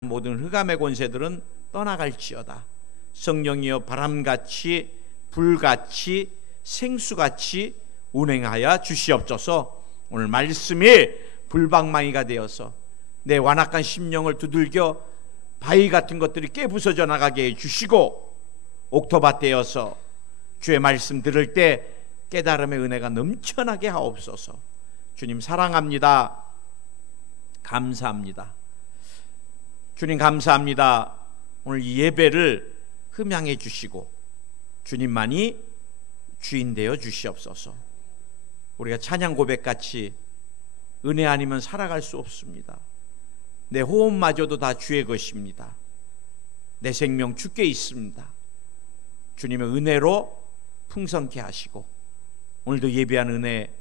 모든 흑암의 권세들은 떠나갈지어다. 성령이여 바람같이 불같이 생수같이 운행하여 주시옵소서. 오늘 말씀이 불방망이가 되어서 내 완악한 심령을 두들겨 바위 같은 것들이 깨부서져 나가게 해주시고, 옥토밭 되어서 주의 말씀 들을 때 깨달음의 은혜가 넘쳐나게 하옵소서. 주님 사랑합니다. 감사합니다. 주님 감사합니다. 오늘 이 예배를 흠양해 주시고 주님만이 주인 되어 주시옵소서. 우리가 찬양 고백같이 은혜 아니면 살아갈 수 없습니다. 내 호흡마저도 다 주의 것입니다. 내 생명 주께 있습니다. 주님의 은혜로 풍성케 하시고, 오늘도 예배한 은혜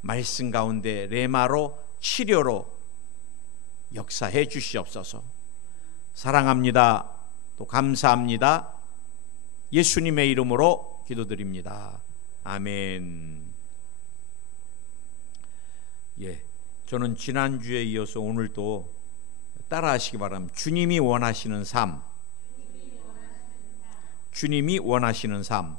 말씀 가운데 레마로 치료로 역사해 주시옵소서. 사랑합니다. 또 감사합니다. 예수님의 이름으로 기도드립니다. 아멘. 저는 지난주에 이어서 오늘도 따라하시기 바랍니다. 주님이 원하시는 삶. 주님이 원하시는 삶.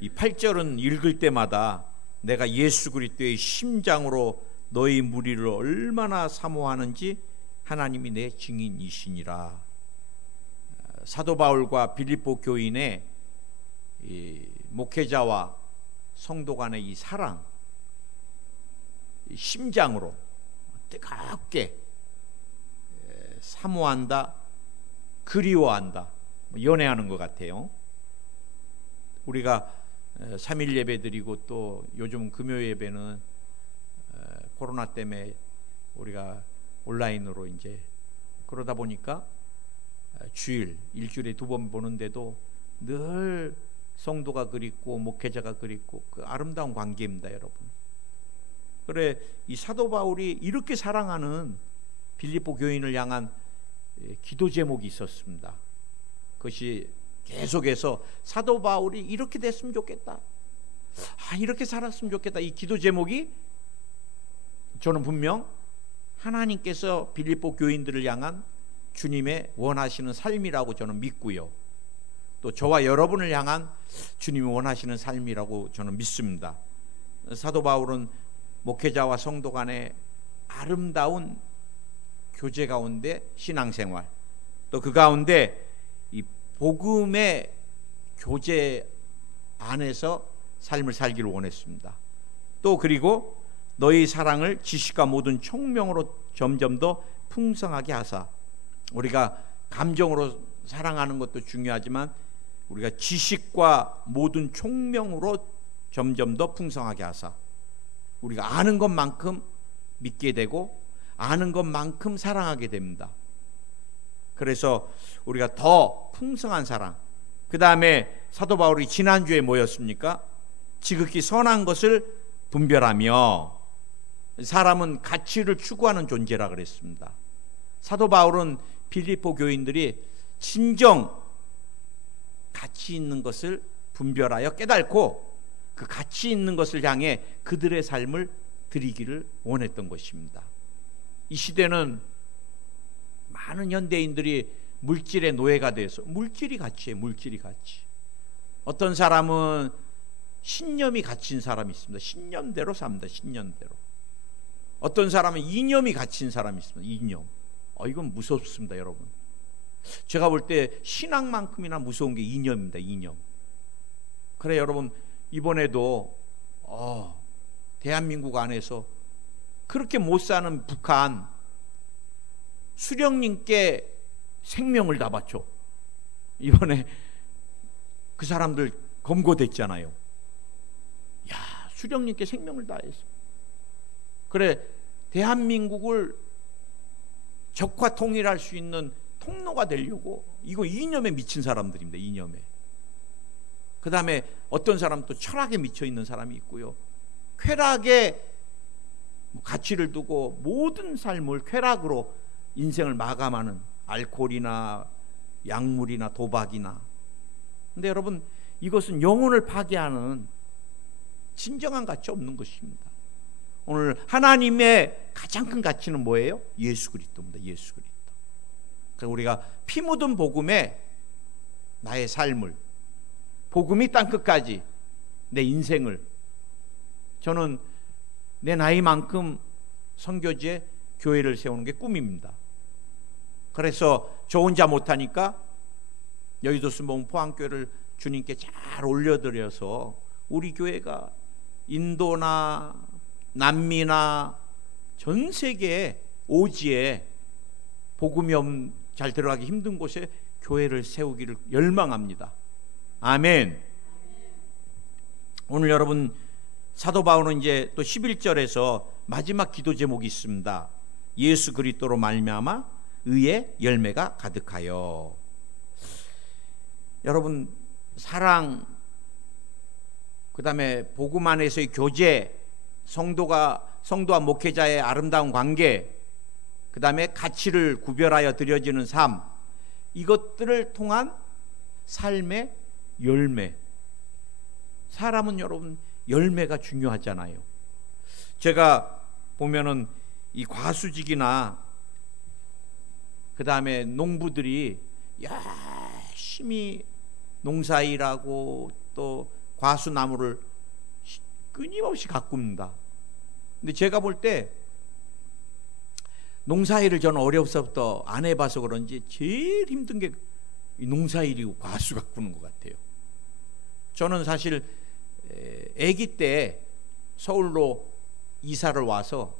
이 8절은 읽을 때마다 내가 예수 그리스도의 심장으로 너희 무리를 얼마나 사모하는지 하나님이 내 증인이시니라. 사도 바울과 빌립보 교인의 이 목회자와 성도 간의 이 사랑, 이 심장으로 뜨겁게 사모한다, 그리워한다, 연애하는 것 같아요. 우리가 3일 예배 드리고 또 요즘 금요 예배는 코로나 때문에 우리가 온라인으로 이제 그러다 보니까 일주일에 2번 보는데도 늘 성도가 그립고 목회자가 그립고 그 아름다운 관계입니다, 여러분. 그래, 이 사도 바울이 이렇게 사랑하는 빌립보 교인을 향한 기도 제목이 있었습니다. 그것이 계속해서 사도 바울이 이렇게 됐으면 좋겠다, 이렇게 살았으면 좋겠다, 이 기도 제목이 저는 분명 하나님께서 빌립보 교인들을 향한 주님의 원하시는 삶이라고 저는 믿고요, 또 저와 여러분을 향한 주님이 원하시는 삶이라고 저는 믿습니다. 사도 바울은 목회자와 성도 간의 아름다운 교제 가운데 신앙생활, 또 그 가운데 이 복음의 교제 안에서 삶을 살기를 원했습니다. 또 그리고 너희 사랑을 지식과 모든 총명으로 점점 더 풍성하게 하사, 우리가 감정으로 사랑하는 것도 중요하지만 우리가 지식과 모든 총명으로 점점 더 풍성하게 하사, 우리가 아는 것만큼 믿게 되고 아는 것만큼 사랑하게 됩니다. 그래서 우리가 더 풍성한 사랑, 그 다음에 사도 바울이 지난주에 뭐였습니까? 지극히 선한 것을 분별하며, 사람은 가치를 추구하는 존재라 그랬습니다. 사도 바울은 빌립보 교인들이 진정 가치 있는 것을 분별하여 깨닫고 그 가치 있는 것을 향해 그들의 삶을 드리기를 원했던 것입니다. 이 시대는 많은 현대인들이 물질의 노예가 돼서 물질이 가치예요. 물질이 가치. 어떤 사람은 신념이 갇힌 사람이 있습니다. 신념대로 삽니다. 신념대로. 어떤 사람은 이념이 갇힌 사람이 있습니다. 이념. 이건 무섭습니다, 여러분. 제가 볼 때 신앙만큼이나 무서운 게 이념입니다. 이념. 그래, 여러분, 이번에도 대한민국 안에서 그렇게 못 사는 북한 수령님께 생명을 다 바쳐. 이번에 그 사람들 검거됐잖아요. 수령님께 생명을 다해서. 그래, 대한민국을 적화 통일할 수 있는 통로가 되려고, 이거 이념에 미친 사람들입니다. 이념에. 그 다음에 어떤 사람 또 철학에 미쳐 있는 사람이 있고요, 쾌락에 가치를 두고 모든 삶을 쾌락으로 인생을 마감하는, 알코올이나 약물이나 도박이나. 근데 여러분, 이것은 영혼을 파괴하는 진정한 가치 없는 것입니다. 오늘 하나님의 가장 큰 가치는 뭐예요? 예수 그리스도입니다. 예수 그리스도. 그러니까 우리가 피 묻은 복음에 나의 삶을, 복음이 땅끝까지 내 인생을, 저는 내 나이만큼 선교지에 교회를 세우는 게 꿈입니다. 그래서 저 혼자 못하니까 여의도 순복음 포항교회를 주님께 잘 올려드려서 우리 교회가 인도나 남미나 전 세계 오지에 복음이 잘 들어가기 힘든 곳에 교회를 세우기를 열망합니다. 아멘. 오늘 여러분 사도 바울은 이제 또 11절에서 마지막 기도 제목이 있습니다. 예수 그리스도로 말미암아 의의 열매가 가득하여. 여러분 사랑, 그 다음에 복음 안에서의 교제, 성도와 목회자의 아름다운 관계, 그 다음에 가치를 구별하여 드려지는 삶, 이것들을 통한 삶의 열매. 사람은 여러분 열매가 중요하잖아요. 제가 보면은 이 과수직이나 그 다음에 농부들이 열심히 농사일하고 또 과수나무를 끊임없이 가꿉니다. 근데 제가 볼 때 농사일을 저는 어려서부터 안 해봐서 그런지 제일 힘든 게 농사일이고 과수 가꾸는 것 같아요. 저는 사실 아기 때 서울로 이사를 와서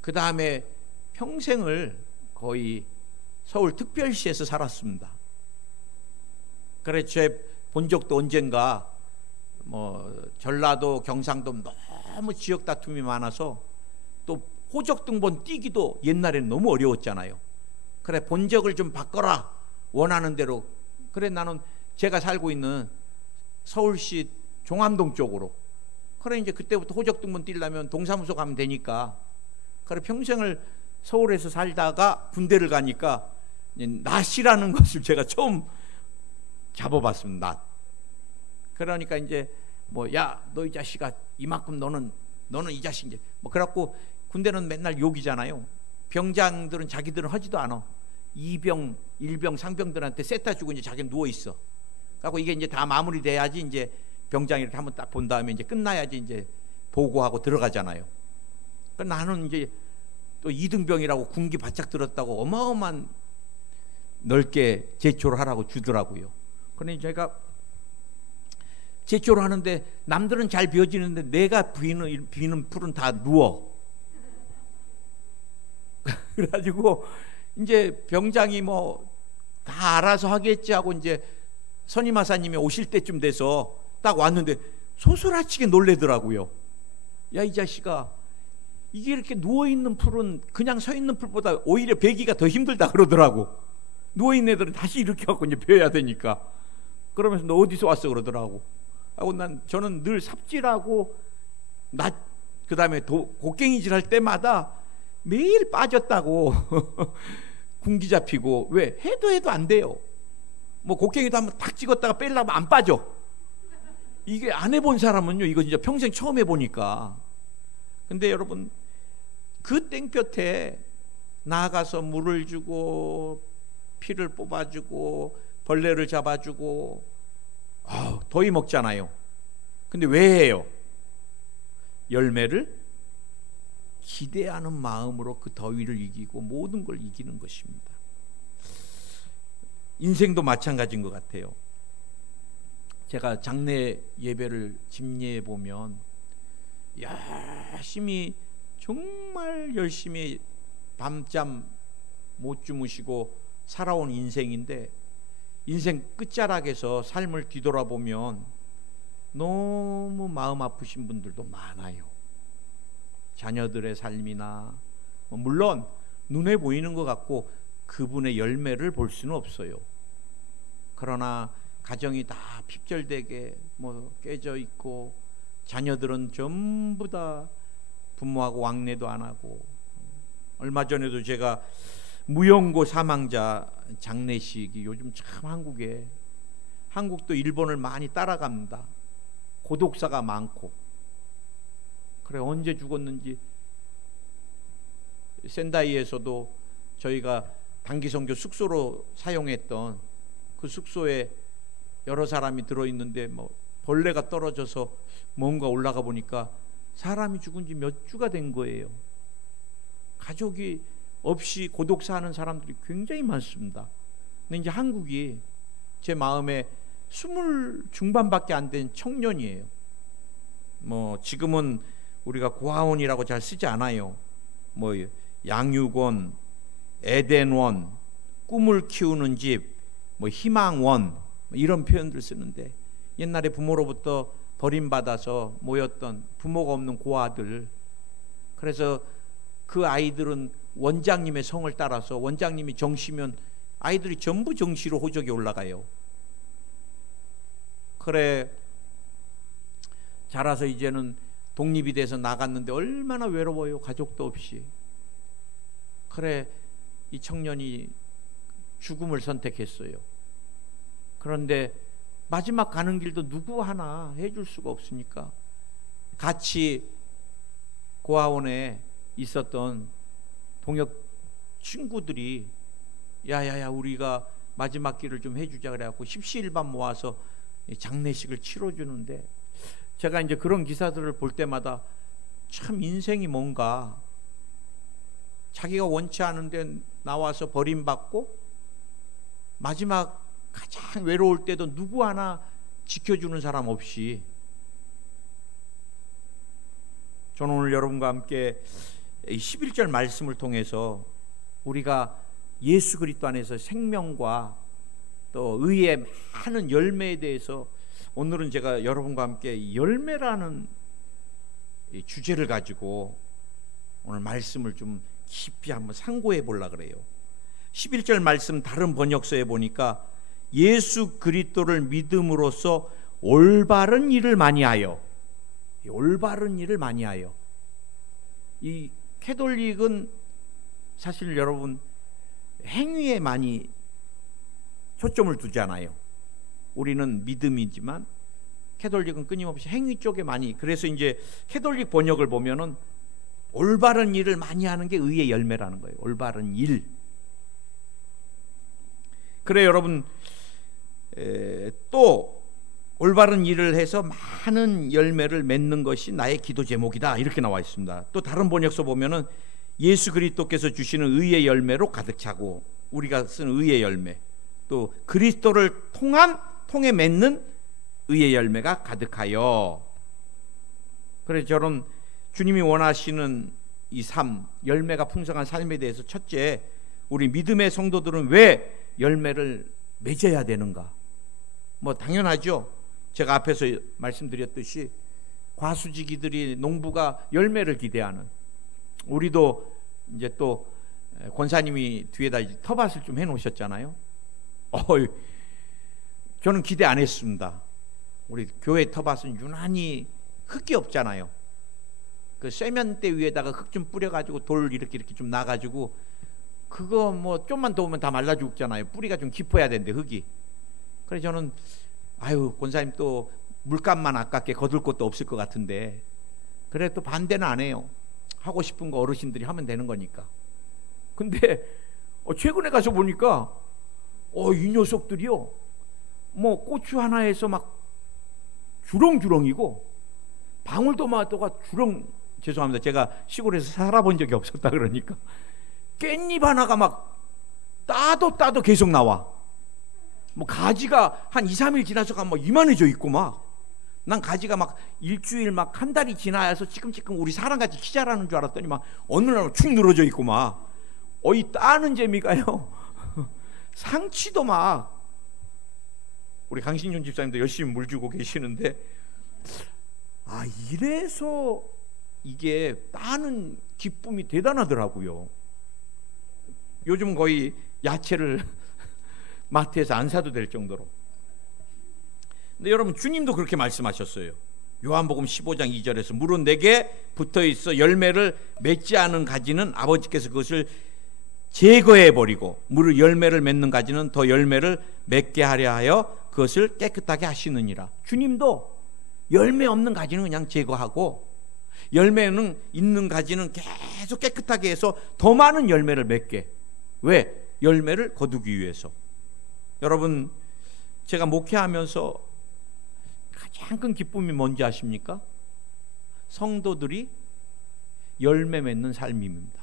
그 다음에 평생을 거의 서울 특별시에서 살았습니다. 그래 제 본 적도 언젠가 전라도 경상도 너무 지역 다툼이 많아서 또 호적 등본 띄기도 옛날에는 너무 어려웠잖아요. 그래 본 적을 좀 바꿔라, 원하는 대로. 그래 나는 제가 살고 있는 서울시 종암동 쪽으로. 그래 이제 그때부터 호적 등본 띄려면 동사무소 가면 되니까. 그래 평생을 서울에서 살다가 군대를 가니까 낫이라는 것을 제가 처음 잡아봤습니다. 낫. 그러니까 이제 야 너 이 자식아, 이만큼 너는 이 자식 이제 그래갖고 군대는 맨날 욕이잖아요. 병장들은 자기들은 하지도 않아. 2병, 1병, 상병들한테 세타 주고 이제 자기는 누워 있어. 그래갖고 이게 이제 다 마무리돼야지 이제 병장이 이렇게 한번 딱 본 다음에 이제 끝나야지 이제 보고하고 들어가잖아요. 그러니까 나는 이제 또 2등병이라고 군기 바짝 들었다고 어마어마한 넓게 제초를 하라고 주더라고요. 그러니 제가 제초를 하는데 남들은 잘 비워지는데 내가 비는 풀은 다 누워. 그래가지고 이제 병장이 다 알아서 하겠지 하고 이제 선임하사님이 오실 때쯤 돼서 딱 왔는데 소스라치게 놀래더라고요. 야 이 자식아, 이게 이렇게 누워있는 풀은 그냥 서있는 풀보다 오히려 베기가 더 힘들다 그러더라고. 누워있는 애들은 다시 이렇게 갖고 이제 베어야 되니까. 그러면서 너 어디서 왔어 그러더라고. 하고 저는 늘 삽질하고 그 다음에 곡괭이질 할 때마다 매일 빠졌다고. 군기 잡히고. 왜? 해도 안 돼요. 곡괭이도 한번 탁 찍었다가 빼려면 안 빠져. 이게 안 해본 사람은요 이거 진짜 평생 처음 해보니까. 근데 여러분 그 땡볕에 나가서 물을 주고 피를 뽑아주고 벌레를 잡아주고 더위 먹잖아요. 근데 왜 해요? 열매를 기대하는 마음으로 그 더위를 이기고 모든 걸 이기는 것입니다. 인생도 마찬가지인 것 같아요. 제가 장례 예배를 집례해 보면 정말 열심히 밤잠 못 주무시고 살아온 인생인데, 인생 끝자락에서 삶을 뒤돌아보면 너무 마음 아프신 분들도 많아요. 자녀들의 삶이나 물론 눈에 보이는 것 같고 그분의 열매를 볼 수는 없어요. 그러나 가정이 다 핍절되게 깨져 있고 자녀들은 전부 다 부모하고 왕래도 안 하고. 얼마 전에도 제가 무용고 사망자 장례식이 요즘 참 한국도 일본을 많이 따라갑니다. 고독사가 많고. 그래, 언제 죽었는지. 센다이에서도 저희가 단기선교 숙소로 사용했던 그 숙소에 여러 사람이 들어있는데 뭐 벌레가 떨어져서 뭔가 올라가 보니까 사람이 죽은 지 몇 주가 된 거예요. 가족이 없이 고독사 하는 사람들이 굉장히 많습니다. 근데 이제 한국이 제 마음에 20 중반밖에 안 된 청년이에요. 뭐 지금은 우리가 고아원이라고 잘 쓰지 않아요. 뭐 양육원, 에덴원, 꿈을 키우는 집, 뭐 희망원, 이런 표현들 쓰는데, 옛날에 부모로부터 버림받아서 모였던 부모가 없는 고아들, 그래서 그 아이들은 원장님의 성을 따라서 원장님이 정시면 아이들이 전부 정시로 호적에 올라가요. 그래, 자라서 이제는 독립이 돼서 나갔는데 얼마나 외로워요. 가족도 없이. 그래, 이 청년이 죽음을 선택했어요. 그런데 마지막 가는 길도 누구 하나 해줄 수가 없으니까 같이 고아원에 있었던 동역 친구들이 야야야 우리가 마지막 길을 좀 해주자 그래갖고 십시일반 모아서 장례식을 치러주는데, 제가 이제 그런 기사들을 볼 때마다 참 인생이 뭔가, 자기가 원치 않은데 나와서 버림받고 마지막 가장 외로울 때도 누구 하나 지켜주는 사람 없이. 저는 오늘 여러분과 함께 11절 말씀을 통해서 우리가 예수 그리스도 안에서 생명과 또 의의 많은 열매에 대해서, 오늘은 제가 여러분과 함께 열매라는 주제를 가지고 오늘 말씀을 좀 깊이 한번 상고해 보려고 그래요. 11절 말씀 다른 번역서에 보니까 예수 그리스도를 믿음으로써 올바른 일을 많이 하여, 올바른 일을 많이 하여. 이 캐톨릭은 사실 여러분 행위에 많이 초점을 두잖아요. 우리는 믿음이지만 캐톨릭은 끊임없이 행위 쪽에 많이, 그래서 이제 캐톨릭 번역을 보면은 올바른 일을 많이 하는 게 의의 열매라는 거예요. 올바른 일. 그래 여러분, 또 올바른 일을 해서 많은 열매를 맺는 것이 나의 기도 제목이다, 이렇게 나와 있습니다. 또 다른 번역서 보면은 예수 그리스도께서 주시는 의의 열매로 가득 차고, 우리가 쓴 의의 열매, 또 그리스도를 통해 맺는 의의 열매가 가득하여. 그래서 저는 주님이 원하시는 이 삶, 열매가 풍성한 삶에 대해서, 첫째, 우리 믿음의 성도들은 왜 열매를 맺어야 되는가? 뭐 당연하죠. 제가 앞에서 말씀드렸듯이 과수지기들이, 농부가 열매를 기대하는, 우리도 이제 또 권사님이 뒤에다 텃밭을 좀 해놓으셨잖아요. 저는 기대 안 했습니다. 우리 교회 텃밭은 유난히 흙이 없잖아요. 그 쇠면대 위에다가 흙 좀 뿌려가지고 돌 이렇게 좀 놔가지고, 그거 뭐 좀만 더 오면 다 말라 죽잖아요. 뿌리가 좀 깊어야 되는데 흙이. 그래서 저는 아유 권사님 또 물값만 아깝게 거둘 것도 없을 것 같은데, 그래 또 반대는 안 해요. 하고 싶은 거 어르신들이 하면 되는 거니까. 근데 최근에 가서 보니까 이 녀석들이요, 뭐 고추 하나에서 막 주렁주렁이고, 방울토마토가 죄송합니다. 제가 시골에서 살아본 적이 없었다 그러니까 깻잎 하나가 막 따도 계속 나와. 뭐 가지가 한 2, 3일 지나서 막 이만해져 있고, 막 난 가지가 막 일주일 막 한 달이 지나서 지금지금 우리 사람같이 키 자라는 줄 알았더니 막 어느 날 축 늘어져 있고, 막 이 따는 재미가요 상치도 막, 우리 강신윤 집사님도 열심히 물 주고 계시는데, 이래서 이게 따는 기쁨이 대단하더라고요. 요즘 거의 야채를 마트에서 안 사도 될 정도로. 근데 여러분, 주님도 그렇게 말씀하셨어요. 요한복음 15장 2절에서 물은 내게 붙어있어 열매를 맺지 않은 가지는 아버지께서 그것을 제거해버리고, 물을 열매를 맺는 가지는 더 열매를 맺게 하려 하여 그것을 깨끗하게 하시느니라. 주님도 열매 없는 가지는 그냥 제거하고, 열매는 있는 가지는 계속 깨끗하게 해서 더 많은 열매를 맺게. 왜? 열매를 거두기 위해서. 여러분, 제가 목회하면서 가장 큰 기쁨이 뭔지 아십니까? 성도들이 열매 맺는 삶입니다.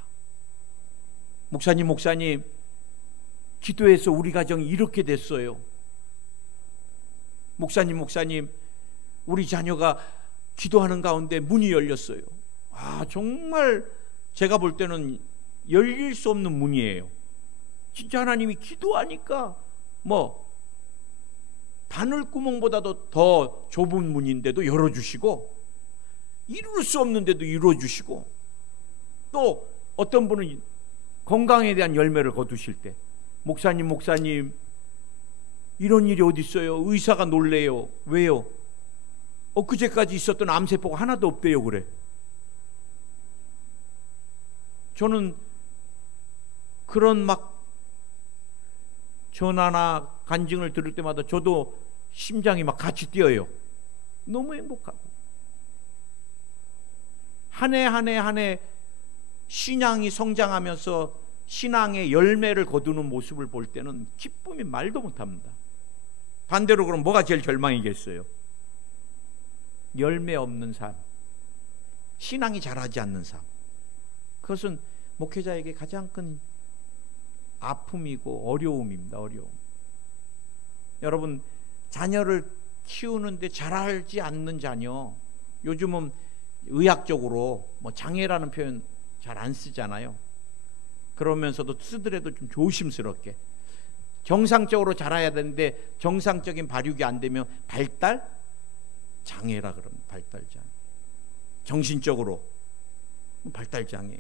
목사님, 기도해서 우리 가정이 이렇게 됐어요. 목사님, 우리 자녀가 기도하는 가운데 문이 열렸어요. 정말 제가 볼 때는 열릴 수 없는 문이에요. 진짜 하나님이 기도하니까 바늘구멍보다도 더 좁은 문인데도 열어주시고, 이룰 수 없는데도 이루어주시고, 또 어떤 분은 건강에 대한 열매를 거두실 때, 목사님, 이런 일이 어디 있어요? 의사가 놀래요. 왜요? 엊그제까지 있었던 암세포가 하나도 없대요. 그래. 저는 그런 전화나 간증을 들을 때마다 저도 심장이 같이 뛰어요. 너무 행복하고, 한 해 신앙이 성장하면서 신앙의 열매를 거두는 모습을 볼 때는 기쁨이 말도 못합니다. 반대로 그럼 뭐가 제일 절망이겠어요? 열매 없는 삶, 신앙이 자라지 않는 삶. 그것은 목회자에게 가장 큰 아픔이고 어려움입니다. 어려움. 여러분, 자녀를 키우는데 자라지 않는 자녀, 요즘은 의학적으로 장애라는 표현 잘 안 쓰잖아요. 그러면서도 쓰더라도 좀 조심스럽게, 정상적으로 자라야 되는데 정상적인 발육이 안 되면 발달 장애라 그럽니다. 발달 장애. 정신적으로 발달 장애.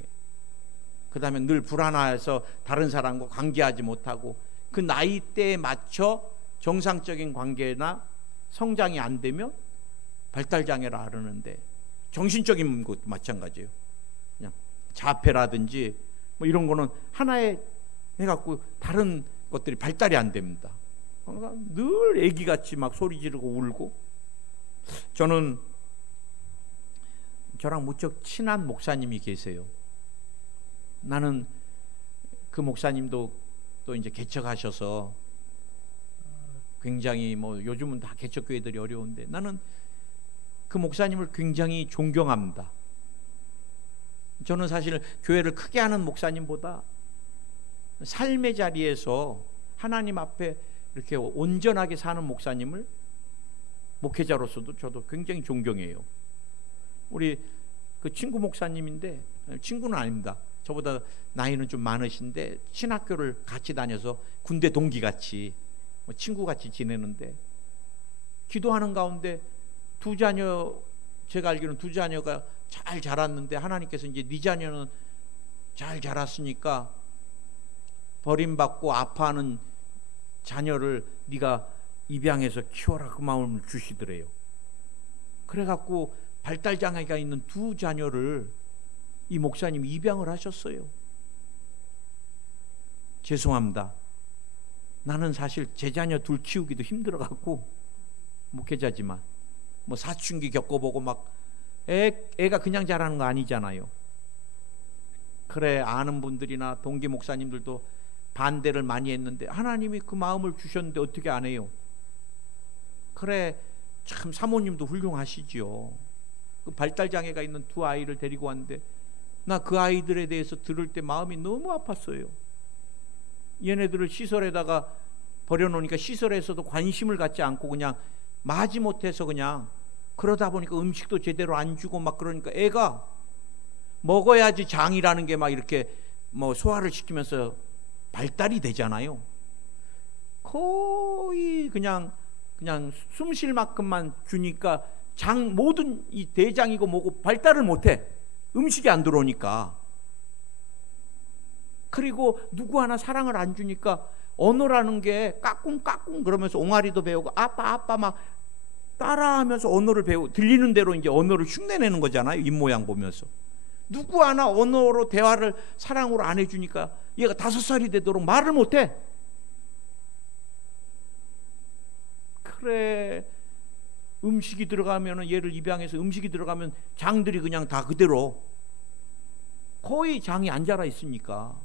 그 다음에 늘 불안해서 다른 사람과 관계하지 못하고, 그 나이대에 맞춰 정상적인 관계나 성장이 안 되면 발달 장애라 그러는데, 정신적인 것도 마찬가지예요. 그냥 자폐라든지 이런 거는 하나에 해갖고 다른 것들이 발달이 안 됩니다. 그러니까 늘 애기같이 소리 지르고 울고. 저는 저랑 무척 친한 목사님이 계세요. 나는 그 목사님도 또 이제 개척하셔서 굉장히 요즘은 다 개척교회들이 어려운데, 나는 그 목사님을 굉장히 존경합니다. 저는 사실 교회를 크게 하는 목사님보다 삶의 자리에서 하나님 앞에 이렇게 온전하게 사는 목사님을 목회자로서도 저도 굉장히 존경해요. 우리 그 친구 목사님인데, 친구는 아닙니다. 저보다 나이는 좀 많으신데 신학교를 같이 다녀서 군대 동기같이 친구같이 지내는데, 기도하는 가운데 두 자녀, 제가 알기로는 두 자녀가 잘 자랐는데, 하나님께서 이제 네 자녀는 잘 자랐으니까 버림받고 아파하는 자녀를 네가 입양해서 키워라, 그 마음을 주시더래요. 그래갖고 발달장애가 있는 두 자녀를 이 목사님이 입양을 하셨어요. 죄송합니다. 나는 사실 제 자녀 둘 키우기도 힘들어갖고, 목회자지만 사춘기 겪어보고 애가 그냥 자라는 거 아니잖아요. 그래, 아는 분들이나 동기 목사님들도 반대를 많이 했는데 하나님이 그 마음을 주셨는데 어떻게 안 해요? 그래, 참 사모님도 훌륭하시지요. 그 발달장애가 있는 두 아이를 데리고 왔는데, 나 그 아이들에 대해서 들을 때 마음이 너무 아팠어요. 얘네들을 시설에다가 버려놓으니까 시설에서도 관심을 갖지 않고 그냥 마지못해서 그냥, 그러다 보니까 음식도 제대로 안 주고 그러니까 애가 먹어야지 장이라는 게 이렇게 소화를 시키면서 발달이 되잖아요. 거의 그냥 숨 쉴 만큼만 주니까 모든 이 대장이고 뭐고 발달을 못해. 음식이 안 들어오니까. 그리고 누구 하나 사랑을 안 주니까 언어라는 게 까꿍까꿍 그러면서 옹알이도 배우고 아빠 따라하면서 언어를 배우고, 들리는 대로 이제 언어를 흉내내는 거잖아요. 입모양 보면서. 누구 하나 언어로 대화를 사랑으로 안 해주니까 얘가 5살이 되도록 말을 못해. 그래, 음식이 들어가면은, 얘를 입양해서 음식이 들어가면 장들이 그냥 다 그대로 거의 장이 안 자라 있으니까,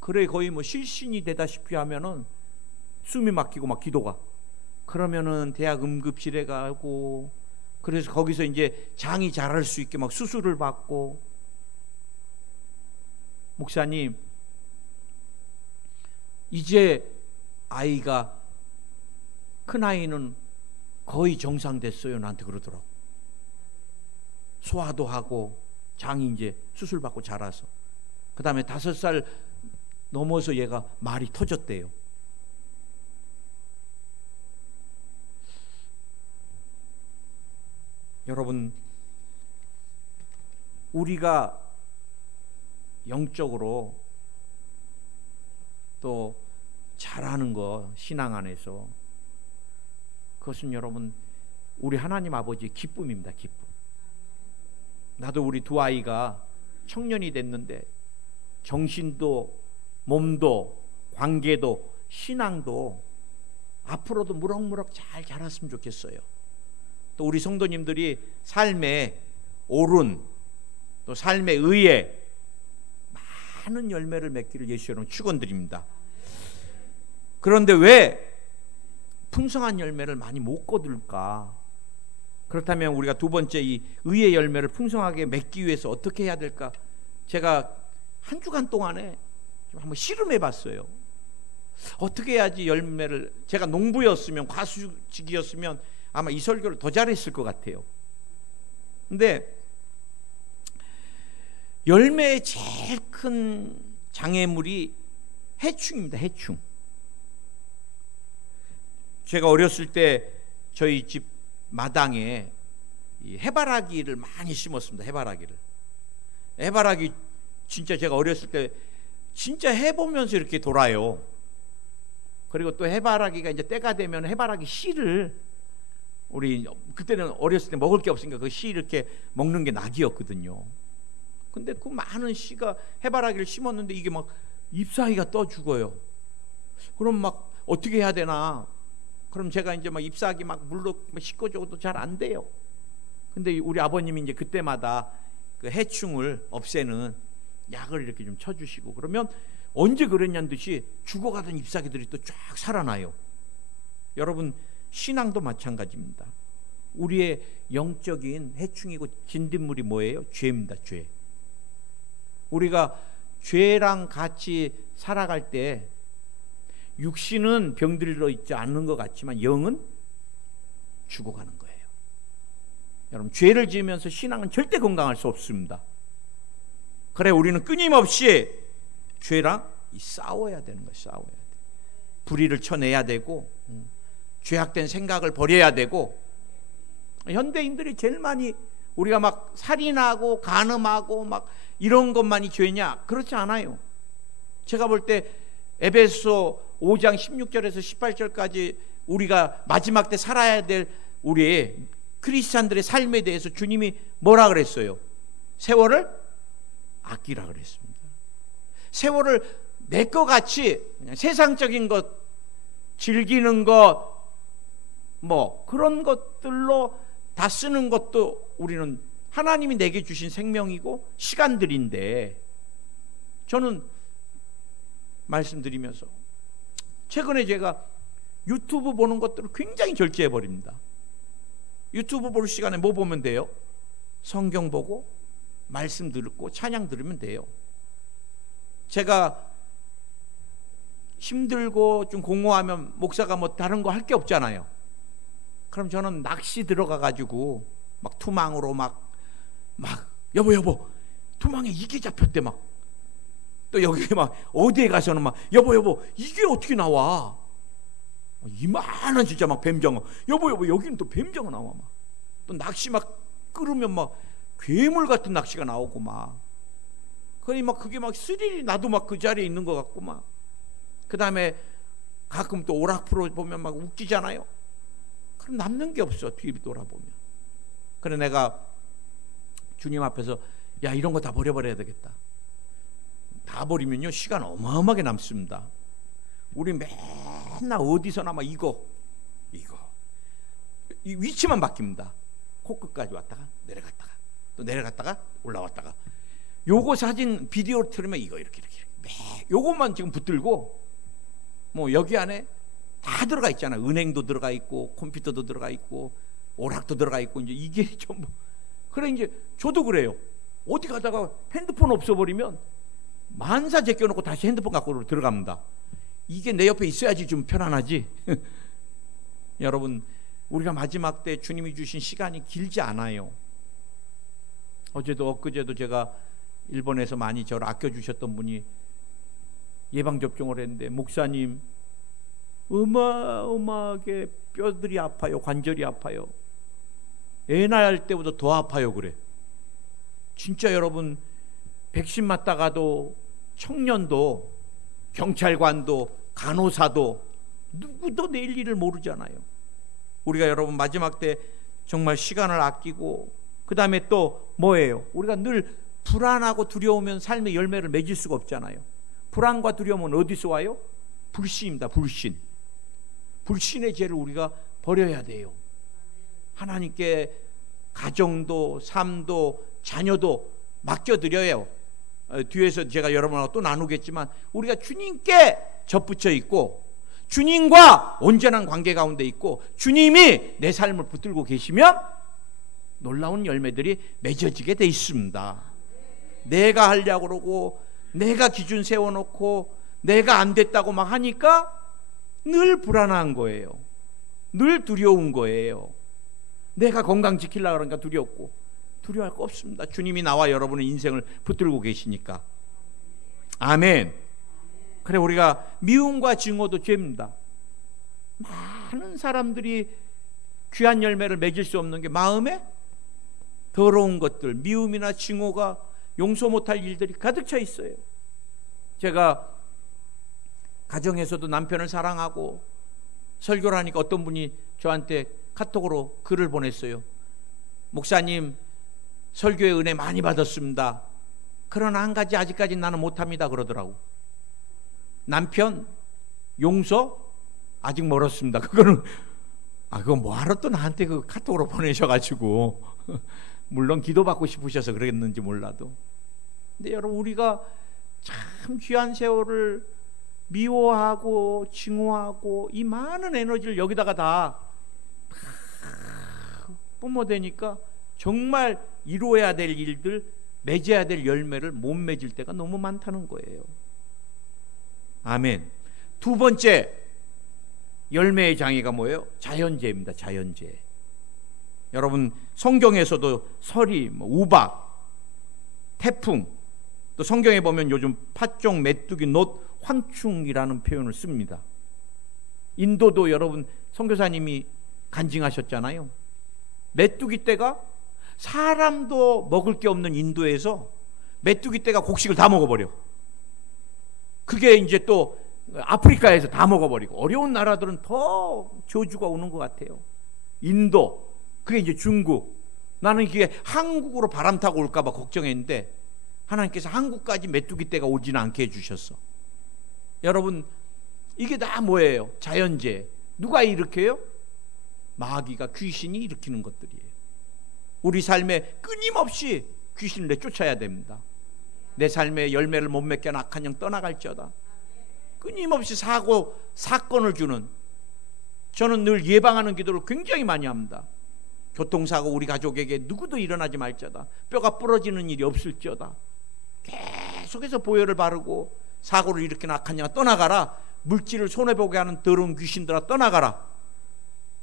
그래 거의 뭐 실신이 되다시피 하면은 숨이 막히고 막 기도가, 그러면은 대학 응급실에 가고, 그래서 거기서 이제 장이 자랄 수 있게 막 수술을 받고. 목사님, 이제 아이가, 큰 아이는 거의 정상됐어요. 나한테 그러더라고. 소화도 하고 장이 이제 수술 받고 자라서. 그 다음에 5살 넘어서 얘가 말이 터졌대요. 여러분, 우리가 영적으로 또 잘하는 거, 신앙 안에서, 그것은 여러분 우리 하나님 아버지의 기쁨입니다. 기쁨. 나도 우리 두 아이가 청년이 됐는데 정신도 몸도 관계도 신앙도 앞으로도 무럭무럭 잘 자랐으면 좋겠어요. 또 우리 성도님들이 삶의 옳은, 또 삶의 의에 많은 열매를 맺기를 예수 이름으로 축원드립니다. 그런데 왜 풍성한 열매를 많이 못 거둘까? 그렇다면 우리가 두 번째 이 의의 열매를 풍성하게 맺기 위해서 어떻게 해야 될까? 제가 한 주간 동안에 좀 한번 실험해 봤어요. 어떻게 해야지 열매를, 제가 농부였으면, 과수직이었으면 아마 이 설교를 더 잘했을 것 같아요. 근데 열매의 제일 큰 장애물이 해충입니다. 해충. 제가 어렸을 때 저희 집 마당에 이 해바라기를 많이 심었습니다. 해바라기 진짜 제가 어렸을 때 진짜 해보면서 이렇게 돌아요. 그리고 또 해바라기가 이제 때가 되면 해바라기 씨를, 우리 그때는 어렸을 때 먹을 게 없으니까 그 씨 이렇게 먹는 게 낙이었거든요. 근데 그 많은 씨가, 해바라기를 심었는데 이게 막 잎사귀가 떠 죽어요. 그럼 막 어떻게 해야 되나? 그럼 제가 이제 막 잎사귀 막 물로 씻어줘도 잘 안 돼요. 근데 우리 아버님이 이제 그때마다 그 해충을 없애는 약을 이렇게 좀 쳐주시고, 그러면 언제 그랬냐는 듯이 죽어가던 잎사귀들이 또 쫙 살아나요. 여러분, 신앙도 마찬가지입니다. 우리의 영적인 해충이고 진딧물이 뭐예요? 죄입니다. 죄. 우리가 죄랑 같이 살아갈 때 육신은 병들어 있지 않는 것 같지만 영은 죽어가는 거예요. 여러분, 죄를 지으면서 신앙은 절대 건강할 수 없습니다. 그래, 우리는 끊임없이 죄랑 싸워야 되는 거예요. 싸워야 돼. 불의를 쳐내야 되고, 죄악된 생각을 버려야 되고. 현대인들이 제일 많이, 우리가 막 살인하고 간음하고 막 이런 것만이 죄냐? 그렇지 않아요. 제가 볼 때 에베소 5장 16절에서 18절까지 우리가 마지막 때 살아야 될 우리 크리스찬들의 삶에 대해서 주님이 뭐라 그랬어요? 세월을 아끼라 그랬습니다. 세월을 내 것 같이 그냥 세상적인 것, 즐기는 것, 뭐 그런 것들로 다 쓰는 것도 우리는 하나님이 내게 주신 생명이고 시간들인데, 저는 말씀드리면서 최근에 제가 유튜브 보는 것들을 굉장히 절제해 버립니다. 유튜브 볼 시간에 뭐 보면 돼요? 성경 보고 말씀 듣고 찬양 들으면 돼요. 제가 힘들고 좀 공허하면 목사가 뭐 다른 거 할 게 없잖아요. 그럼 저는 낚시 들어가 가지고 막 투망으로 막 여보 투망에 이게 잡혔대. 막 또 여기 막 어디에 가서는 막 여보 이게 어떻게 나와? 이만한 진짜 막 뱀장어. 여보 여기는 또 뱀장어 나와. 막 또 낚시 막 끌으면 막 괴물 같은 낚시가 나오고 막. 그러니 막 그게 막 스릴이 나도 막 그 자리에 있는 것 같고 막. 그 다음에 가끔 또 오락 프로 보면 막 웃기잖아요. 그럼 남는 게 없어. 뒤 돌아보면. 그래 내가 주님 앞에서 야 이런 거 다 버려야 되겠다. 다 버리면요 시간 어마어마하게 남습니다. 우리 맨날 어디서나 막 이거 이 위치만 바뀝니다. 코끝까지 왔다가 내려갔다가 또 내려갔다가 올라왔다가. 요거 사진 비디오 틀으면 이거 이렇게 요것만 지금 붙들고 뭐 여기 안에 다 들어가 있잖아요. 은행도 들어가 있고 컴퓨터도 들어가 있고 오락도 들어가 있고 이제 이게 전부. 그래 이제 저도 그래요. 어디 가다가 핸드폰 없어버리면 만사 제껴놓고 다시 핸드폰 갖고 들어갑니다. 이게 내 옆에 있어야지 좀 편안하지. 여러분, 우리가 마지막 때 주님이 주신 시간이 길지 않아요. 어제도 엊그제도 제가 일본에서 많이 저를 아껴주셨던 분이 예방접종을 했는데, 목사님 어마어마하게 뼈들이 아파요, 관절이 아파요, 애 낳을 때보다 더 아파요. 그래. 진짜 여러분, 백신 맞다가도 청년도 경찰관도 간호사도 누구도 내일 일을 모르잖아요. 우리가 여러분 마지막 때 정말 시간을 아끼고, 그 다음에 또 뭐예요? 우리가 늘 불안하고 두려우면 삶의 열매를 맺을 수가 없잖아요. 불안과 두려움은 어디서 와요? 불신입니다. 불신. 불신의 죄를 우리가 버려야 돼요. 하나님께 가정도 삶도 자녀도 맡겨드려요. 뒤에서 제가 여러분하고 또 나누겠지만, 우리가 주님께 접붙여 있고 주님과 온전한 관계 가운데 있고 주님이 내 삶을 붙들고 계시면 놀라운 열매들이 맺어지게 돼 있습니다. 내가 하려고 그러고 내가 기준 세워놓고 내가 안 됐다고 막 하니까 늘 불안한 거예요. 늘 두려운 거예요. 내가 건강 지키려고 그러니까 두렵고, 두려워할 거 없습니다. 주님이 나와 여러분의 인생을 붙들고 계시니까. 아멘. 그래, 우리가 미움과 증오도 죄입니다. 많은 사람들이 귀한 열매를 맺을 수 없는 게 마음에 더러운 것들, 미움이나 증오가 용서 못할 일들이 가득 차 있어요. 제가 가정에서도 남편을 사랑하고 설교를 하니까 어떤 분이 저한테 카톡으로 글을 보냈어요. 목사님, 설교의 은혜 많이 받았습니다. 그러나 한 가지 아직까지 나는 못합니다 그러더라고. 남편 용서 아직 멀었습니다. 그거는 그거 뭐하러 또 나한테 그 카톡으로 보내셔가지고 물론 기도받고 싶으셔서 그랬는지 몰라도. 근데 여러분, 우리가 참 귀한 세월을 미워하고 증오하고 이 많은 에너지를 여기다가 다 뿜어대니까 정말 이루어야 될 일들, 맺어야 될 열매를 못 맺을 때가 너무 많다는 거예요. 아멘. 두 번째 열매의 장애가 뭐예요? 자연재해입니다. 자연재해. 여러분, 성경에서도 서리, 우박, 태풍, 또 성경에 보면 요즘 팥종, 메뚜기, 놋, 황충이라는 표현을 씁니다. 인도도 여러분 선교사님이 간증하셨잖아요. 메뚜기 떼가 사람도 먹을 게 없는 인도에서 메뚜기 떼가 곡식을 다 먹어버려. 그게 이제 또 아프리카에서 다 먹어버리고, 어려운 나라들은 더 저주가 오는 것 같아요. 인도, 그게 이제 중국. 나는 이게 한국으로 바람 타고 올까봐 걱정했는데 하나님께서 한국까지 메뚜기 떼가 오지는 않게 해주셨어. 여러분, 이게 다 뭐예요? 자연재해. 누가 일으켜요? 마귀가, 귀신이 일으키는 것들이에요. 우리 삶에 끊임없이 귀신을 내쫓아야 됩니다. 내 삶에 열매를 못 맺게 한 악한 영 떠나갈지어다. 끊임없이 사건을 주는, 저는 늘 예방하는 기도를 굉장히 많이 합니다. 교통사고 우리 가족에게 누구도 일어나지 말지어다. 뼈가 부러지는 일이 없을지어다. 계속해서 보혈을 바르고 사고를 일으키는 악한 영아 떠나가라. 물질을 손해보게 하는 더러운 귀신들아 떠나가라.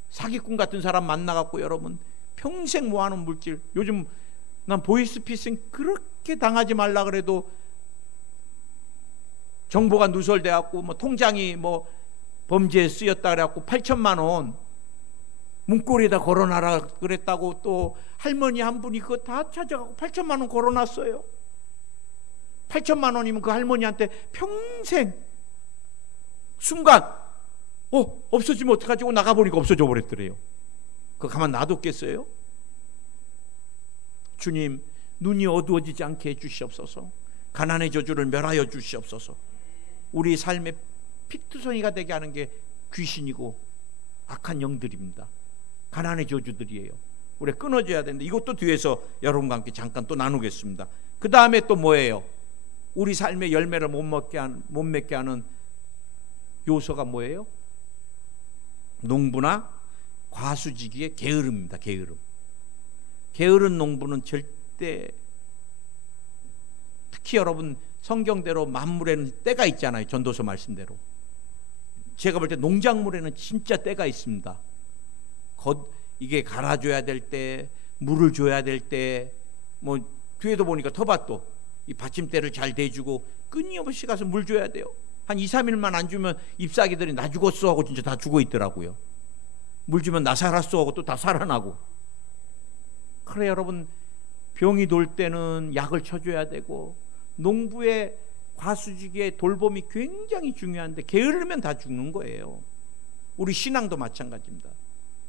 사기꾼 같은 사람 만나갖고 여러분 평생 모아놓은 물질, 요즘 난 보이스피싱 그렇게 당하지 말라 그래도 정보가 누설돼갖고 뭐 통장이 뭐 범죄에 쓰였다 그래갖고 8천만 원 문고리에다 걸어놔라 그랬다고, 또 할머니 한 분이 그거 다 찾아가고 8천만 원 걸어놨어요. 8천만 원이면 그 할머니한테 평생, 순간 없어지면 어떡하지? 나가보니까 없어져 버렸더래요. 그거 가만 놔뒀겠어요? 주님, 눈이 어두워지지 않게 해주시옵소서. 가난의 저주를 멸하여 주시옵소서. 우리 삶의 피투성이가 되게 하는 게 귀신이고 악한 영들입니다. 가난의 저주들이에요. 우리 끊어줘야 되는데 이것도 뒤에서 여러분과 함께 잠깐 또 나누겠습니다. 그 다음에 또 뭐예요? 우리 삶의 열매를 못 맺게 하는 요소가 뭐예요? 농부나 과수지기의 게으름입니다. 게으름. 게으른 농부는 절대, 특히 여러분 성경대로 만물에는 때가 있잖아요. 전도서 말씀대로. 제가 볼 때 농작물에는 진짜 때가 있습니다. 이게 갈아줘야 될 때, 물을 줘야 될 때, 뭐 뒤에도 보니까 텃밭도 이 받침대를 잘 대주고 끊임없이 가서 물 줘야 돼요. 한 2, 3일만 안 주면 잎사귀들이 나 죽었어 하고 진짜 다 죽어 있더라고요. 물 주면 나 살았어 하고 또 다 살아나고. 그래 여러분, 병이 돌 때는 약을 쳐줘야 되고, 농부의 과수지기의 돌봄이 굉장히 중요한데 게으르면 다 죽는 거예요. 우리 신앙도 마찬가지입니다.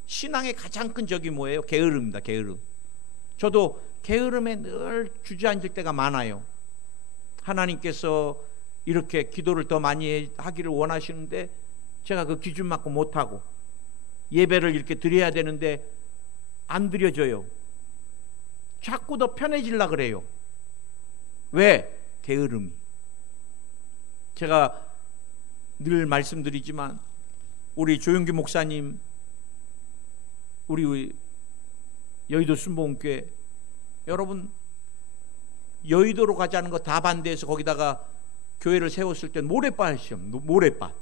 신앙의 가장 큰 적이 뭐예요? 게으름입니다. 게으름. 저도 게으름에 늘 주저앉을 때가 많아요. 하나님께서 이렇게 기도를 더 많이 하기를 원하시는데 제가 그 기준 맞고 못하고, 예배를 이렇게 드려야 되는데 안 드려져요. 자꾸 더 편해지려고 그래요. 왜? 게으름이. 제가 늘 말씀드리지만 우리 조용기 목사님, 우리 여의도 순복음교회, 여러분 여의도로 가자는 거 다 반대해서 거기다가 교회를 세웠을 땐 모래밭 시험, 모래밭.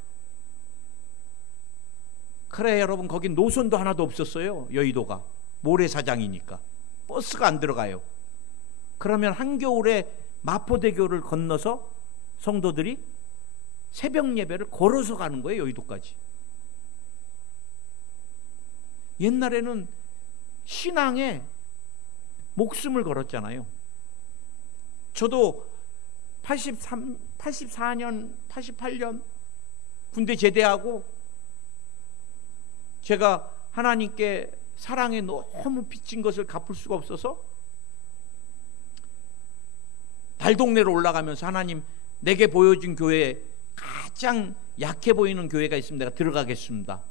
그래 여러분, 거긴 노선도 하나도 없었어요. 여의도가 모래사장이니까 버스가 안 들어가요. 그러면 한겨울에 마포대교를 건너서 성도들이 새벽 예배를 걸어서 가는 거예요. 여의도까지. 옛날에는 신앙에 목숨을 걸었잖아요. 저도 84년, 88년 군대 제대하고 제가 하나님께 사랑에 너무 빚진 것을 갚을 수가 없어서 달동네로 올라가면서 하나님, 내게 보여준 교회에 가장 약해 보이는 교회가 있으면 내가 들어가겠습니다.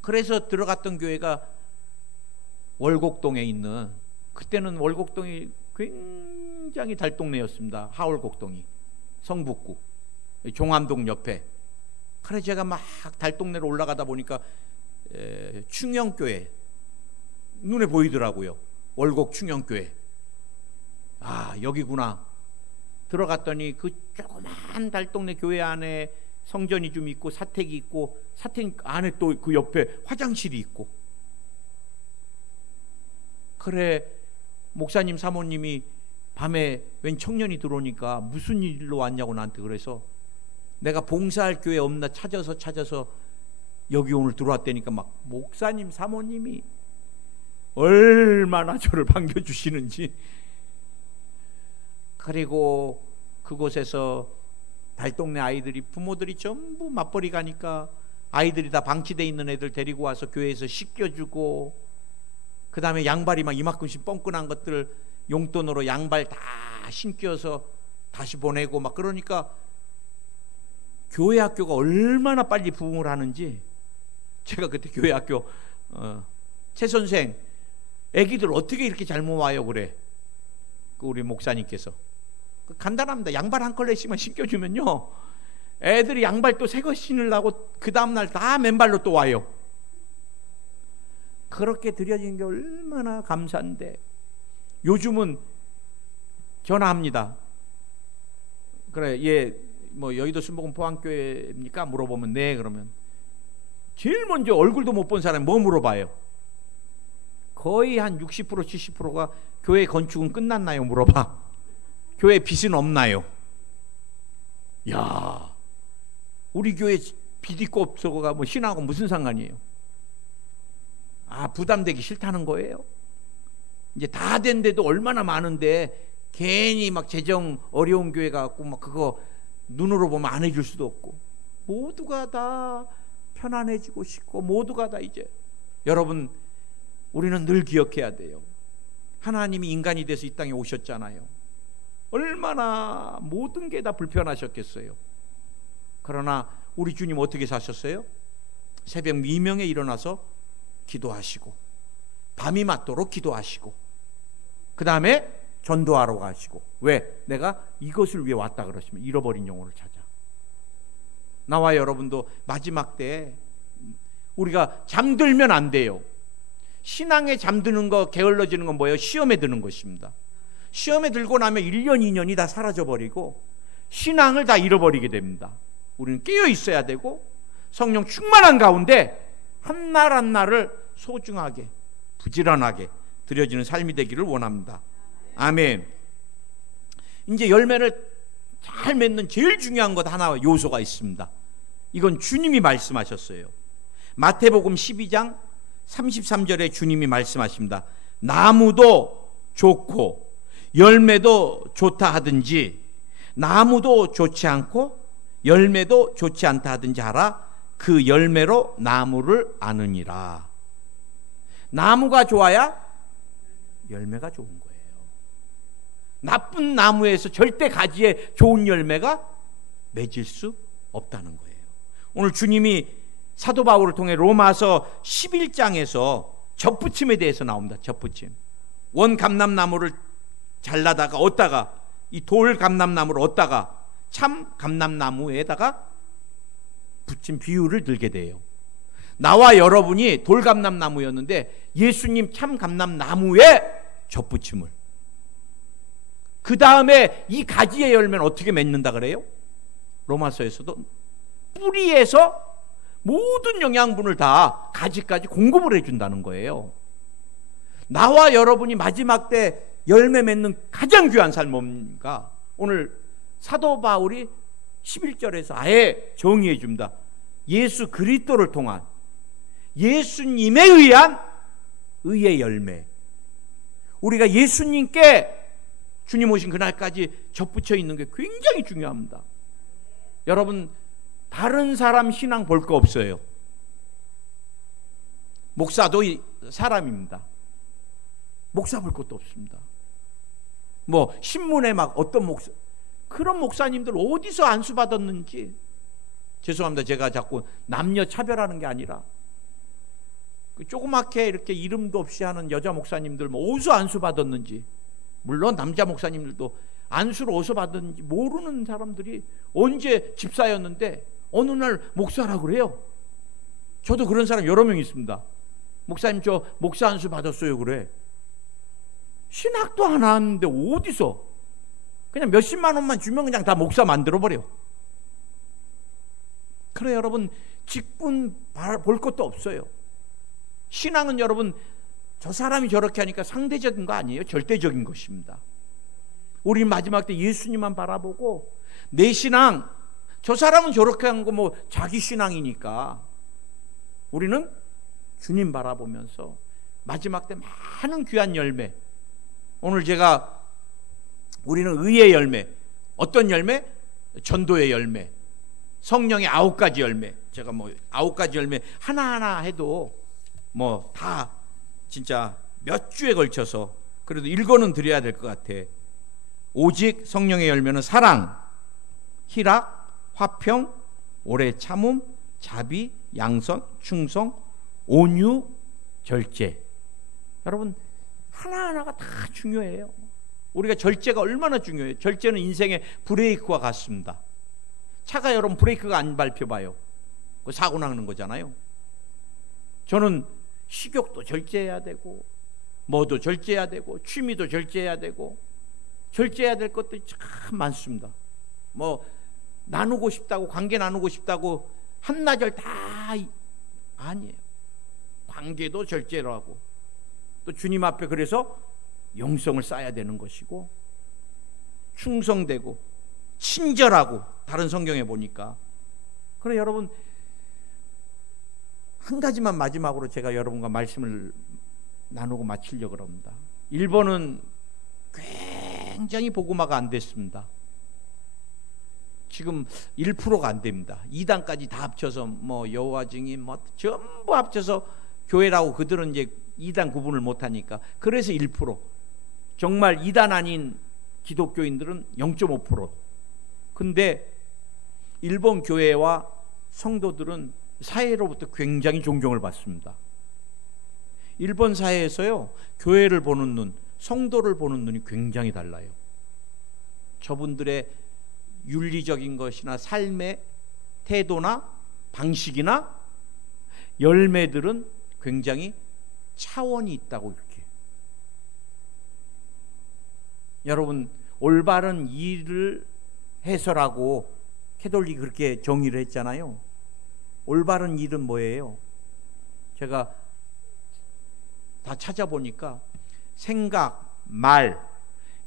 그래서 들어갔던 교회가 월곡동에 있는, 그때는 월곡동이 굉장히 달동네였습니다. 하월곡동이 성북구 종암동 옆에. 그래 제가 막 달동네로 올라가다 보니까 충영교회 눈에 보이더라고요. 월곡 충영교회. 아, 여기구나. 들어갔더니 그 조그만 달동네 교회 안에 성전이 좀 있고 사택이 있고, 사택 안에 또 그 옆에 화장실이 있고. 그래 목사님 사모님이 밤에 웬 청년이 들어오니까 무슨 일로 왔냐고 나한테 그래서 내가 봉사할 교회 없나 찾아서 여기 오늘 들어왔다니까 막 목사님 사모님이 얼마나 저를 반겨주시는지. 그리고 그곳에서 달동네 아이들이, 부모들이 전부 맞벌이 가니까 아이들이 다 방치돼 있는 애들 데리고 와서 교회에서 씻겨주고, 그 다음에 양발이 막 이만큼씩 뻥끈한 것들 용돈으로 양발 다 신겨서 다시 보내고 막. 그러니까 교회 학교가 얼마나 빨리 부흥을 하는지. 제가 그때 교회 학교 최 선생, 애기들 어떻게 이렇게 잘 모아요 그래. 우리 목사님께서 간단합니다. 양발 한 컬레씩만 신겨주면요, 애들이 양발 또 새 거 신으려고 그 다음날 다 맨발로 또 와요. 그렇게 드려진 게 얼마나 감사한데. 요즘은 전화합니다. 그래, 얘 뭐 여의도 순복음 포항교회입니까? 물어보면 네. 그러면 제일 먼저 얼굴도 못 본 사람이 뭐 물어봐요? 거의 한 60% 70%가 교회 건축은 끝났나요? 물어봐. 교회 빚은 없나요? 야, 우리 교회 빚 있고 없어가 뭐 신하고 무슨 상관이에요? 아, 부담되기 싫다는 거예요. 이제 다 된데도 얼마나 많은데 괜히 막 재정 어려운 교회 갖고 막 그거 눈으로 보면 안 해줄 수도 없고. 모두가 다 편안해지고 싶고, 모두가 다 이제. 여러분, 우리는 늘 기억해야 돼요. 하나님이 인간이 돼서 이 땅에 오셨잖아요. 얼마나 모든 게 다 불편하셨겠어요. 그러나 우리 주님 어떻게 사셨어요? 새벽 미명에 일어나서 기도하시고 밤이 맞도록 기도하시고 그 다음에 전도하러 가시고. 왜? 내가 이것을 위해 왔다 그러시면 잃어버린 영혼을 찾아. 나와 여러분도 마지막 때에 우리가 잠들면 안 돼요. 신앙에 잠드는 거, 게을러지는 건 뭐예요? 시험에 드는 것입니다. 시험에 들고 나면 1년, 2년이 다 사라져버리고 신앙을 다 잃어버리게 됩니다. 우리는 깨어 있어야 되고 성령 충만한 가운데 한날 한날을 소중하게 부지런하게 드려지는 삶이 되기를 원합니다. 아멘. 이제 열매를 잘 맺는 제일 중요한 것 하나 요소가 있습니다. 이건 주님이 말씀하셨어요. 마태복음 12장 33절에 주님이 말씀하십니다. 나무도 좋고 열매도 좋다 하든지 나무도 좋지 않고 열매도 좋지 않다 하든지 하라. 그 열매로 나무를 아느니라. 나무가 좋아야 열매가 좋은 거예요. 나쁜 나무에서 절대 가지에 좋은 열매가 맺을 수 없다는 거예요. 오늘 주님이 사도 바울을 통해 로마서 11장에서 접붙임에 대해서 나옵니다. 접붙임. 원 감람나무를 잘라다가 얻다가 이 돌 감람나무를 얻다가 참 감람나무에다가 붙인 비유를 들게 돼요. 나와 여러분이 돌 감람나무였는데 예수님 참 감람나무에 접붙임을. 그 다음에 이 가지의 열매는 어떻게 맺는다 그래요? 로마서에서도 뿌리에서 모든 영양분을 다 가지까지 공급을 해준다는 거예요. 나와 여러분이 마지막 때 열매 맺는 가장 귀한 삶 뭡니까? 오늘 사도 바울이 11절에서 아예 정의해 줍니다. 예수 그리스도를 통한 예수님에 의한 의의 열매. 우리가 예수님께 주님 오신 그날까지 접붙여 있는 게 굉장히 중요합니다. 여러분 다른 사람 신앙 볼 거 없어요. 목사도 사람입니다. 목사 볼 것도 없습니다. 뭐 신문에 막 어떤 목사, 그런 목사님들 어디서 안수 받았는지. 죄송합니다. 제가 자꾸 남녀 차별하는 게 아니라 그 조그맣게 이렇게 이름도 없이 하는 여자 목사님들 뭐 어디서 안수 받았는지, 물론 남자 목사님들도 안수를 어디서 받았는지 모르는 사람들이 언제 집사였는데 어느 날 목사라고 그래요. 저도 그런 사람 여러 명 있습니다. 목사님 저 목사 안수 받았어요 그래. 신학도 안 하는데 어디서 그냥 몇십만 원만 주면 그냥 다 목사 만들어버려. 그래 여러분 직분 볼 것도 없어요. 신앙은 여러분 저 사람이 저렇게 하니까 상대적인 거 아니에요. 절대적인 것입니다. 우리 마지막 때 예수님만 바라보고 내 신앙, 저 사람은 저렇게 한 거 뭐 자기 신앙이니까 우리는 주님 바라보면서 마지막 때 많은 귀한 열매. 오늘 제가 우리는 의의 열매, 어떤 열매? 전도의 열매, 성령의 9가지 열매. 제가 뭐 9가지 열매 하나하나 해도 뭐 다 진짜 몇 주에 걸쳐서 그래도 읽어는 드려야 될 것 같아. 오직 성령의 열매는 사랑, 희락, 화평, 오래 참음, 자비, 양선, 충성, 온유, 절제. 여러분 하나하나가 다 중요해요. 우리가 절제가 얼마나 중요해요. 절제는 인생의 브레이크와 같습니다. 차가 여러분 브레이크가 안 밟혀봐요. 그 사고 나는 거잖아요. 저는 식욕도 절제해야 되고 뭐도 절제해야 되고 취미도 절제해야 되고 절제해야 될 것들이 참 많습니다. 뭐 나누고 싶다고, 관계 나누고 싶다고 한나절 다 아니에요. 관계도 절제를 하고 또 주님 앞에 그래서 영성을 쌓아야 되는 것이고 충성되고 친절하고, 다른 성경에 보니까. 그래 여러분 한 가지만 마지막으로 제가 여러분과 말씀을 나누고 마치려고 합니다. 일본은 굉장히 복음화가 안 됐습니다. 지금 1%가 안 됩니다. 2단까지 다 합쳐서 뭐 여호와 증인 뭐 전부 합쳐서 교회라고 그들은 이제 2단 구분을 못하니까 그래서 1%. 정말 2단 아닌 기독교인들은 0.5%. 근데 일본 교회와 성도들은 사회로부터 굉장히 존경을 받습니다. 일본 사회에서요, 교회를 보는 눈, 성도를 보는 눈이 굉장히 달라요. 저분들의 윤리적인 것이나 삶의 태도나 방식이나 열매들은 굉장히 차원이 있다고 이렇게. 여러분, 올바른 일을 해서라고 캐톨릭이 그렇게 정의를 했잖아요. 올바른 일은 뭐예요? 제가 다 찾아보니까 생각, 말,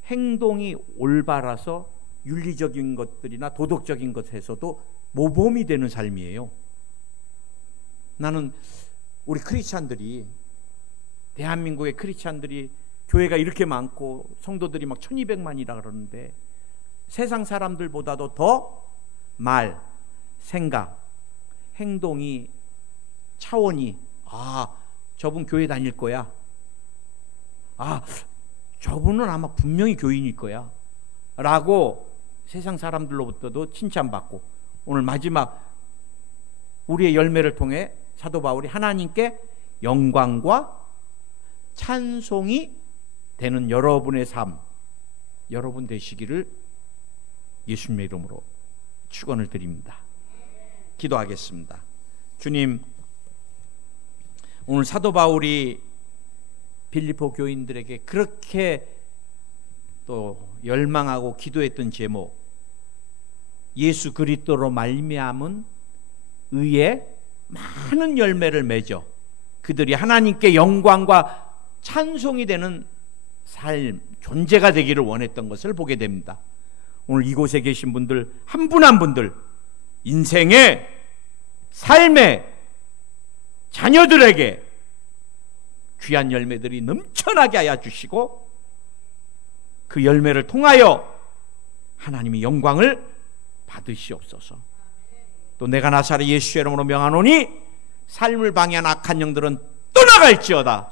행동이 올바라서 윤리적인 것들이나 도덕적인 것에서도 모범이 되는 삶이에요. 나는 우리 크리스찬들이, 대한민국의 크리스찬들이 교회가 이렇게 많고 성도들이 막 1200만이라 그러는데 세상 사람들보다도 더 말, 생각, 행동이, 차원이, 저분 교회 다닐 거야, 저분은 아마 분명히 교인일 거야 라고 세상 사람들로부터도 칭찬받고, 오늘 마지막 우리의 열매를 통해 사도 바울이 하나님께 영광과 찬송이 되는 여러분의 삶, 여러분 되시기를 예수님의 이름으로 축원을 드립니다. 기도하겠습니다. 주님, 오늘 사도 바울이 빌립보 교인들에게 그렇게 또 열망하고 기도했던 제목, 예수 그리스도로 말미암은 의의 많은 열매를 맺어 그들이 하나님께 영광과 찬송이 되는 삶, 존재가 되기를 원했던 것을 보게 됩니다. 오늘 이곳에 계신 분들 한 분 한 분들 인생의, 삶의, 자녀들에게 귀한 열매들이 넘쳐나게 하여 주시고 그 열매를 통하여 하나님이 영광을 받으시옵소서. 또 내가 나사렛 예수의 이름으로 명하노니 삶을 방해한 악한 영들은 떠나갈지어다.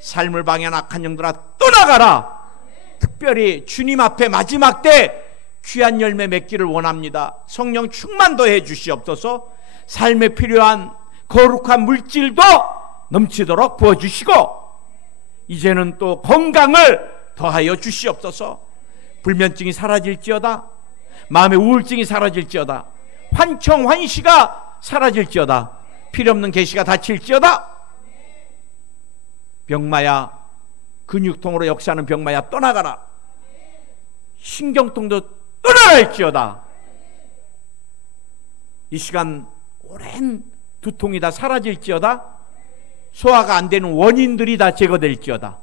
삶을 방해한 악한 영들아 떠나가라. 특별히 주님 앞에 마지막 때 귀한 열매 맺기를 원합니다. 성령 충만도 해 주시옵소서. 삶에 필요한 거룩한 물질도 넘치도록 부어주시고 이제는 또 건강을 더하여 주시옵소서. 불면증이 사라질지어다. 마음의 우울증이 사라질지어다. 환청환시가 사라질지어다. 필요없는 계시가 닫힐지어다. 병마야, 근육통으로 역사하는 병마야 떠나가라. 신경통도 떠나갈지어다. 이 시간 오랜 두통이 다 사라질지어다. 소화가 안 되는 원인들이 다 제거될지어다.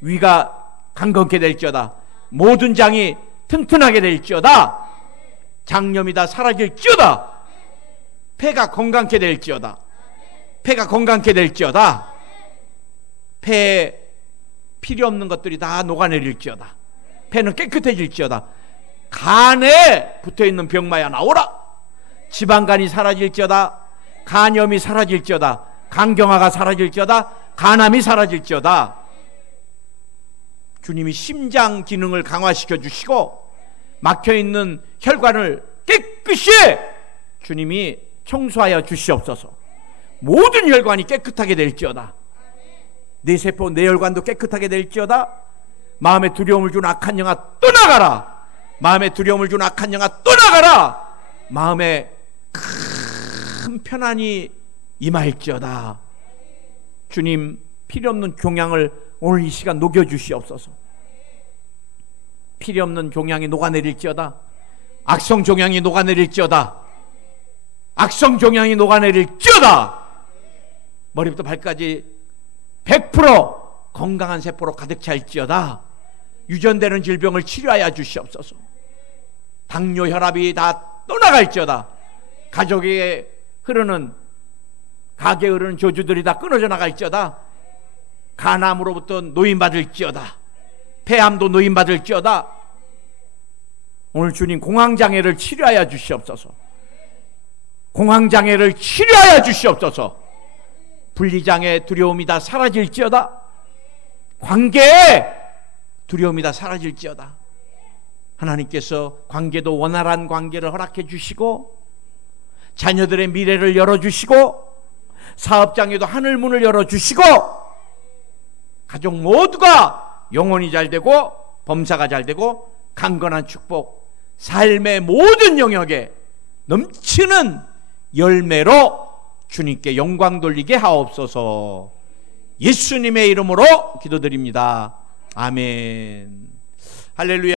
위가 강건케 될지어다. 모든 장이 튼튼하게 될지어다. 장염이 다 사라질지어다. 폐가 건강케 될지어다. 폐가 건강케 될지어다. 폐에 필요 없는 것들이 다 녹아내릴지어다. 폐는 깨끗해질지어다. 간에 붙어있는 병마야 나오라. 지방간이 사라질지어다. 간염이 사라질지어다. 간경화가 사라질지어다. 간암이 사라질지어다. 주님이 심장 기능을 강화시켜 주시고 막혀있는 혈관을 깨끗이 주님이 청소하여 주시옵소서. 모든 혈관이 깨끗하게 될지어다. 내 세포, 내 혈관도 깨끗하게 될지어다. 마음에 두려움을 준 악한 영아 떠나가라. 마음에 두려움을 준 악한 영아 떠나가라. 마음에 큰 편안이 임할지어다. 주님, 필요없는 종양을 오늘 이 시간 녹여주시옵소서. 필요없는 종양이 녹아내릴지어다. 악성 종양이 녹아내릴지어다. 악성 종양이 녹아내릴지어다. 머리부터 발까지 100% 건강한 세포로 가득 찰지어다. 유전되는 질병을 치료하여 주시옵소서. 당뇨, 혈압이 다 떠나갈지어다. 가족에 흐르는, 가게에 흐르는 저주들이 다 끊어져 나갈지어다. 간암으로부터 노인받을지어다. 폐암도 노인받을지어다. 오늘 주님 공황장애를 치료하여 주시옵소서. 공황장애를 치료하여 주시옵소서. 분리장애 두려움이 다 사라질지어다. 관계에 두려움이 다 사라질지어다. 하나님께서 관계도 원활한 관계를 허락해 주시고 자녀들의 미래를 열어주시고 사업장에도 하늘문을 열어주시고 가족 모두가 영혼이 잘 되고 범사가 잘 되고 강건한 축복, 삶의 모든 영역에 넘치는 열매로 주님께 영광 돌리게 하옵소서. 예수님의 이름으로 기도드립니다. 아멘. 할렐루야.